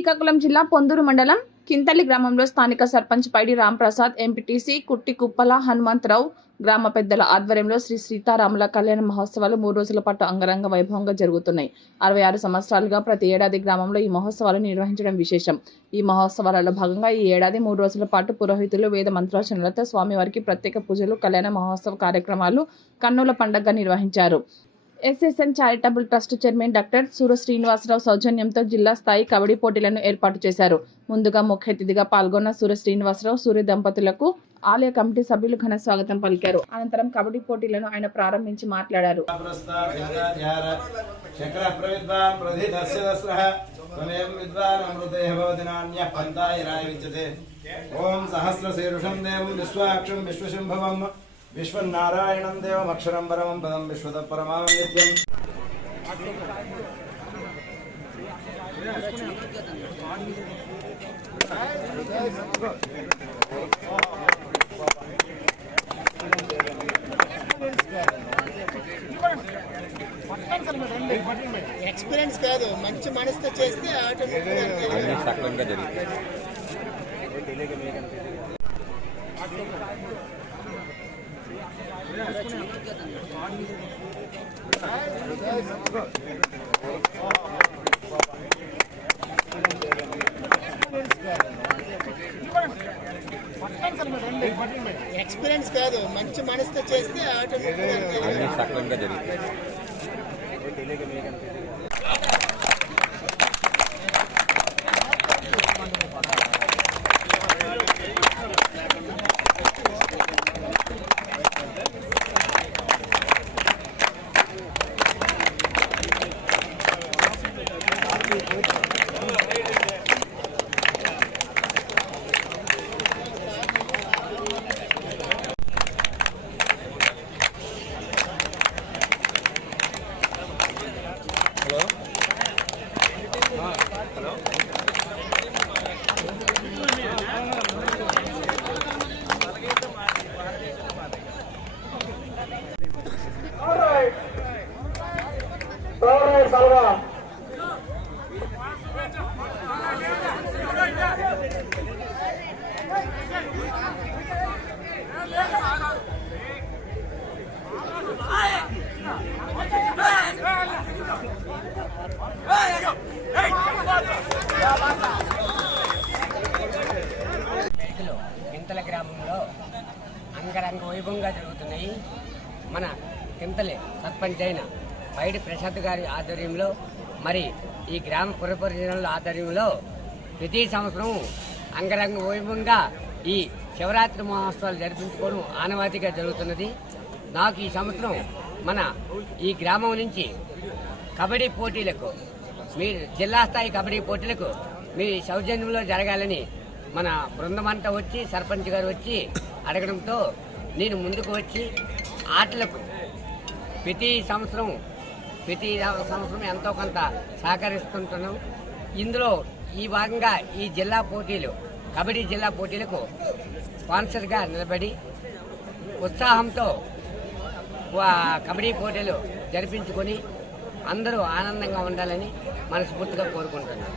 శ్రీకాకుళం జిల్లా పొందూరు మండలం కింతల్లి గ్రామంలో స్థానిక సర్పంచ్ పైడి రాంప్రసాద్, ఎంపీటీసీ కుట్టి కుప్పల హనుమంతరావు గ్రామ పెద్దల ఆధ్వర్యంలో శ్రీ సీతారాముల కళ్యాణ మహోత్సవాలు 3 రోజుల పాటు అంగరంగ వైభవంగా జరుగుతున్నాయి. 66 సంవత్సరాలుగా ప్రతి ఏడాది గ్రామంలో ఈ మహోత్సవాలు నిర్వహించడం విశేషం. ఈ మహోత్సవాలలో భాగంగా ఈ ఏడాది 3 రోజుల పాటు పురోహితులు వేద మంత్రోచ్చరణలతో స్వామివారికి ప్రత్యేక పూజలు, కళ్యాణ మహోత్సవ కార్యక్రమాలు కన్నుల పండుగగా నిర్వహించారు. SSN charitable trust chairman doctor సూర శ్రీనివాసరావు సౌజన్యంతో జిల్లా స్థాయి కబడ్డీ పోటీలను ఏర్పాటు చేశారు. ముందుగా ముఖ్య అతిథిగా పాల్గొన్న సూర శ్రీనివాసరావు, సూర్య దంపతులకు ఆలయ కమిటీ సభ్యులు ఘన స్వాగతం పలికారు. అనంతరం కబడ్డీ పోటీలను ఆయన ప్రారంభించి మాట్లాడారు. విశ్వనారాయణం దేవమక్షరం పరమం పదం విశ్వత పరమాం నిత్యం. ఎక్స్పీరియన్స్ కాదు, మంచి మనసుతో చేస్తే ఆటోమేటిక్గా సక్రమంగా జరుగుతుంది. ఎక్స్పీరియన్స్ కాదు, మంచి మనసుతో చేస్తే ఆటోమేటిక్గా సక్రమంగా జరుగుతుంది. కింతల గ్రామంలో అంగరంగ వైభవంగా జరుగుతున్నాయి. మన కింతలి సర్పంచ్ అయిన పైడి ప్రసాద్ గారి ఆధ్వర్యంలో, మరి ఈ గ్రామ పురపరిశీలనల ఆధ్వర్యంలో ప్రతి సంవత్సరం అంగరంగ వైభవంగా ఈ శివరాత్రి మహోత్సవాలు జరిపించుకోవడం ఆనవాయితీగా జరుగుతున్నది. నాకు ఈ సంవత్సరం మన ఈ గ్రామం నుంచి కబడ్డీ పోటీలకు, మీ జిల్లా స్థాయి కబడ్డీ పోటీలకు మీ సౌజన్యంలో జరగాలని మన బృందమంతా వచ్చి, సర్పంచ్ గారు వచ్చి అడగడంతో నేను ముందుకు వచ్చి ఆటలకు ప్రతి సంవత్సరం ఎంతో కొంత సహకరిస్తుంటున్నాం. ఇందులో ఈ భాగంగా ఈ జిల్లా పోటీలు, కబడ్డీ జిల్లా పోటీలకు స్పాన్సర్గా నిలబడి ఉత్సాహంతో కబడ్డీ పోటీలు జరిపించుకొని అందరూ ఆనందంగా ఉండాలని మనస్ఫూర్తిగా కోరుకుంటున్నాను.